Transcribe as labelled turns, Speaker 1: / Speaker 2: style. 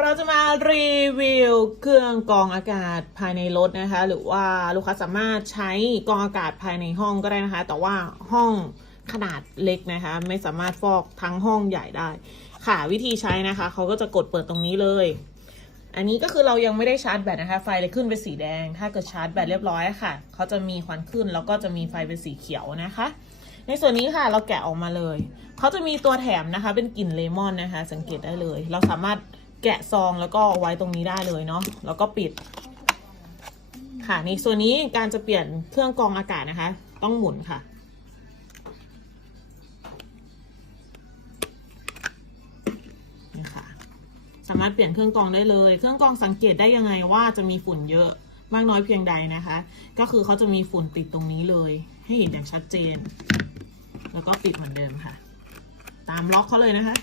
Speaker 1: เราจะมารีวิวเครื่องกรองอากาศภายในรถนะคะ หรือว่าลูกค้าสามารถใช้กรองอากาศภายในห้องก็ได้นะคะ แต่ว่าห้องขนาดเล็กนะคะ ไม่สามารถฟอกทั้งห้องใหญ่ได้ ค่ะวิธีใช้นะคะเขาก็จะกดเปิดตรงนี้เลย อันนี้ก็คือเรายังไม่ได้ชาร์จแบตนะคะ ไฟเลยขึ้นเป็นสีแดง ถ้าเกิดชาร์จแบตเรียบร้อยะค่ะเขาจะมีควันขึ้นแล้วก็จะมีไฟเป็นสีเขียวนะคะในส่วนนี้ค่ะเราแกะออกมาเลย เขาจะมีตัวแถมนะคะ เป็นกลิ่นเลมอนนะคะ สังเกตได้เลย เราสามารถ แกะซองแล้วก็ไว้ตรงนี้ได้เลยเนาะแล้วก็ปิด ค่ะในส่วนนี้การจะเปลี่ยนเครื่องกรองอากาศนะคะ ต้องหมุนค่ะ นี่ค่ะ สามารถเปลี่ยนเครื่องกรองได้เลย เครื่องกรองสังเกตได้ยังไงว่าจะมีฝุ่นเยอะมากน้อยเพียงใดนะคะ ก็คือเขาจะมีฝุ่นติดตรงนี้เลย ให้เห็นอย่างชัดเจน แล้วก็ปิดเหมือนเดิมค่ะ ตามล็อกเขาเลยนะคะ